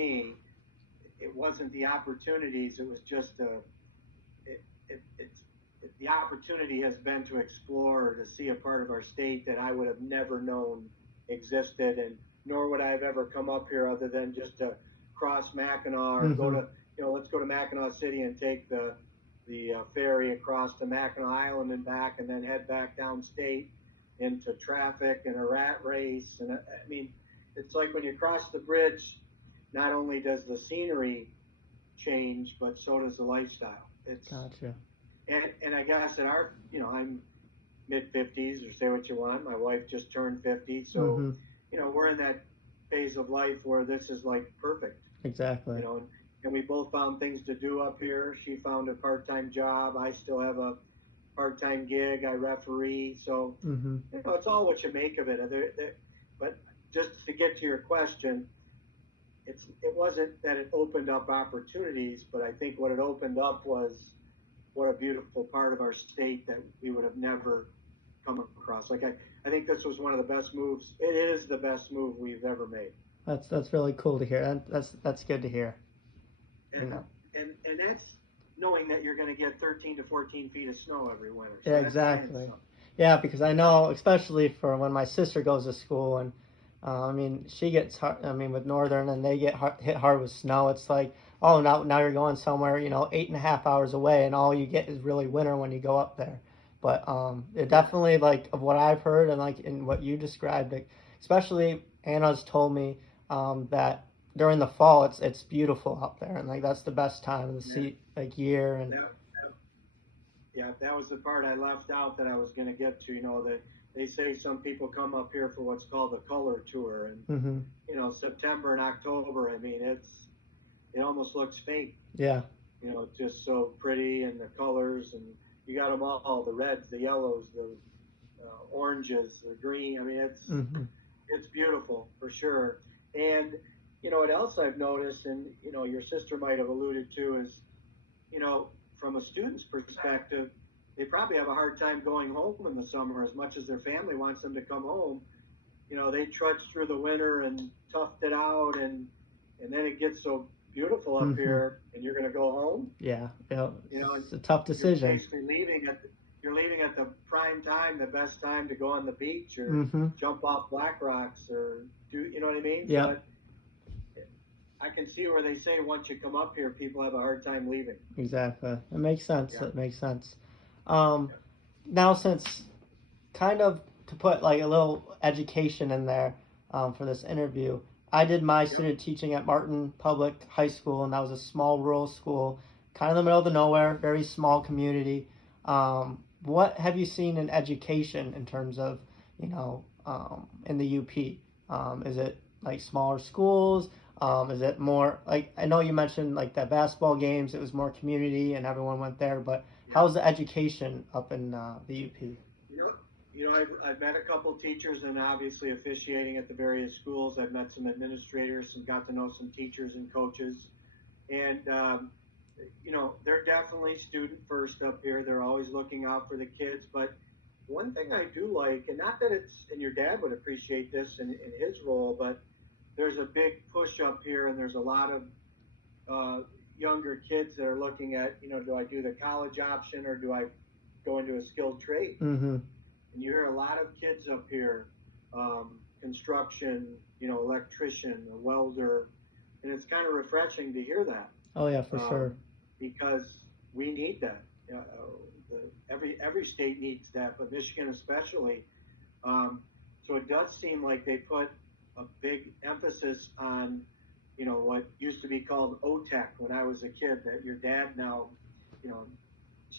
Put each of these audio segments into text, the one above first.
me, it wasn't the opportunities. It was just the opportunity has been to explore, to see a part of our state that I would have never known existed, and nor would I have ever come up here other than just to cross Mackinac or go Mm-hmm. to, let's go to Mackinac City and take the ferry across to Mackinac Island and back, and then head back downstate into traffic and a rat race. And I mean, it's like when you cross the bridge, not only does the scenery change, but so does the lifestyle. Gotcha. And I guess at our, I'm mid 50s, or say what you want. My wife just turned 50, so Mm-hmm. we're in that phase of life where this is like perfect. Exactly. And we both found things to do up here. She found a part-time job. I still have a part-time gig. I referee, so Mm-hmm. it's all what you make of it. But just to get to your question, it wasn't that it opened up opportunities, but I think what it opened up was what a beautiful part of our state that we would have never come across. Like I think this was one of the best moves. It is the best move we've ever made. That's really cool to hear. That's good to hear. You And know. and that's knowing that you're going to get 13 to 14 feet of snow every winter. Yeah, So that's saying exactly. something. Yeah, because I know, especially for when my sister goes to school, and I mean, she gets hard, I mean, with northern, and they get hit hard with snow. It's like, oh, now you're going somewhere, 8.5 hours away, and all you get is really winter when you go up there. But it Yeah, definitely, like, of what I've heard and like in what you described, like, especially Anna's told me that during the fall it's beautiful out there, and like that's the best time of the yeah. like year. And That, yeah, that was the part I left out that I was going to get to. That they say some people come up here for what's called the color tour, and mm-hmm. September and October. I mean, it almost looks fake. Yeah. Just so pretty, and the colors, and you got them all, the reds, the yellows, the oranges, the green. I mean, Mm-hmm. it's beautiful for sure. And what else I've noticed, and your sister might have alluded to, is you know from a student's perspective, they probably have a hard time going home in the summer as much as their family wants them to come home. They trudged through the winter and toughed it out, and then it gets so beautiful up Mm-hmm. here, and you're going to go home. Yeah, yeah, And it's a tough you're decision. basically leaving at the prime time, the best time to go on the beach or Mm-hmm. jump off black rocks or do, you know what I mean? So Yep, I can see where they say once you come up here, people have a hard time leaving. exactly. It makes sense. Yeah. It makes sense. Um, Now, since kind of to put like a little education in there for this interview, I did my Yep. student teaching at Martin Public High School, and that was a small rural school, kind of in the middle of the nowhere, very small community. What have you seen in education in terms of, in the UP? Is it like smaller schools? Is it more like I know you mentioned like the basketball games? It was more community and everyone went there, but Yeah. how's the education up in the UP? You know, I've met a couple teachers, and obviously officiating at the various schools. I've met some administrators and got to know some teachers and coaches. And, they're definitely student first up here. They're always looking out for the kids. But one thing I do like, and not that and your dad would appreciate this in his role, but there's a big push up here, and there's a lot of uh, younger kids that are looking at, do I do the college option or do I go into a skilled trade? Mm-hmm. And you hear a lot of kids up here, construction, electrician, a welder, and it's kind of refreshing to hear that, Oh yeah, for sure. um, because we need that. Every state needs that, but Michigan especially. Um, so it does seem like they put a big emphasis on, what used to be called OTEC when I was a kid. That your dad now, you know,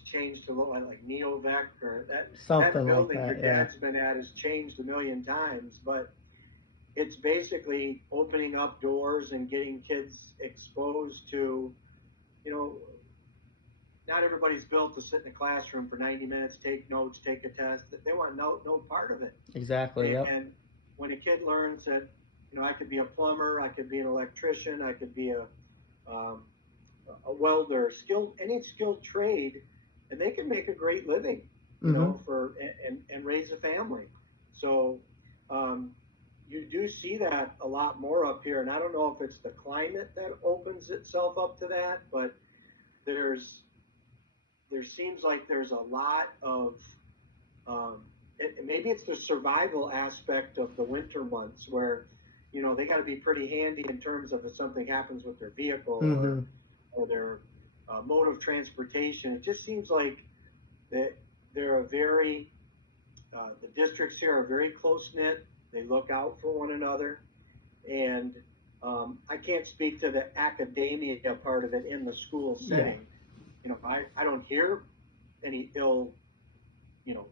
changed to look like Neovec, or that Something like building your that. Yeah. dad's been at has changed a million times, but it's basically opening up doors and getting kids exposed to, you know, not everybody's built to sit in a classroom for 90 minutes, take notes, take a test. They want no part of it. Exactly. Yep. And when a kid learns that, I could be a plumber, I could be an electrician, I could be um, a welder, any skilled trade, and they can make a great living, Mm-hmm. for and raise a family. So, um, you do see that a lot more up here, and I don't know if it's the climate that opens itself up to that, but there's there seems like there's a lot of um, maybe it's the survival aspect of the winter months where they got to be pretty handy in terms of if something happens with their vehicle Mm-hmm. or their mode of transportation. It just seems like that they're a very the districts here are very close knit. They look out for one another, and I can't speak to the academia part of it in the school Yeah. setting. I don't hear any ill, you know,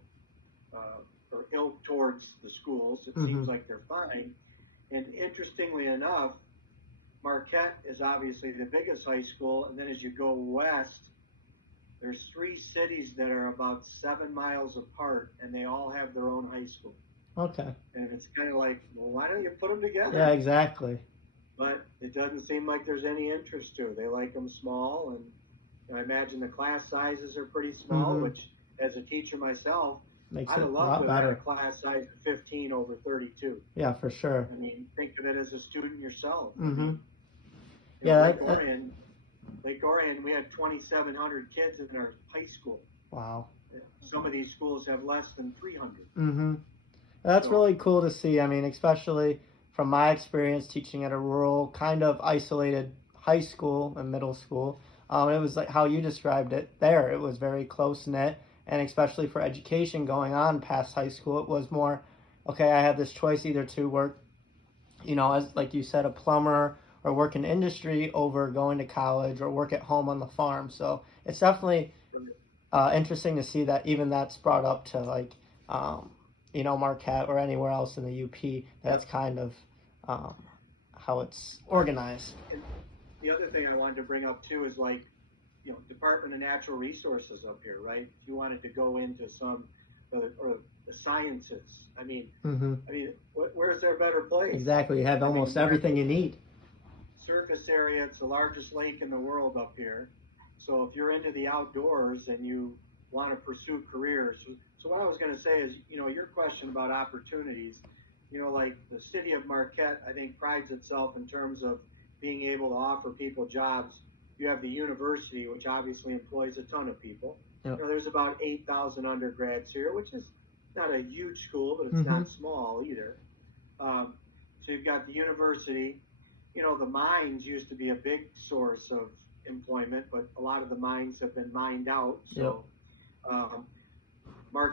or ill towards the schools. It Mm-hmm. seems like they're fine. And interestingly enough, Marquette is obviously the biggest high school, and then as you go west, there's three cities that are about 7 miles apart, and they all have their own high school. Okay. And it's kind of like, well, why don't you put them Yeah, together? exactly. But it doesn't seem like there's any interest to. They like them small, and I imagine the class sizes are pretty small. Mm-hmm. Which, as a teacher myself, Makes I'd it have a loved lot to have had a better. class size of 15 over 32. Yeah, for sure. I mean, think of it as a student yourself. I Mm-hmm. mean, Yeah. Lake Orion, we had 2,700 kids in our high school. Wow. Some of these schools have less than 300. Mm-hmm. That's So, really cool to see. I mean, especially from my experience teaching at a rural, kind of isolated high school and middle school. It was like how you described it there. It was very close knit, and especially for education going on past high school, it was more, okay, I have this choice either to work, as like you said, a plumber or work in industry over going to college or work at home on the farm. So it's definitely interesting to see that even that's brought up to like um, Marquette or anywhere else in the UP. That's kind of um, how it's organized. and the other thing I wanted to bring up too is like, Department of Natural Resources up here, right? If you wanted to go into some or the sciences, Mm-hmm. where's there a better place? Exactly, you have I mean, almost you got everything the you need. surface area. It's the largest lake in the world up here. So if you're into the outdoors and you want to pursue careers, so what I was going to say is, your question about opportunities, like the city of Marquette, I think prides itself in terms of being able to offer people jobs. You have the university, which obviously employs a ton of people. Yep. There's about 8,000 undergrads here, which is not a huge school, but it's Mm-hmm. not small either. So you've got the university. The mines used to be a big source of employment, but a lot of the mines have been mined out. Yep. So um, Mark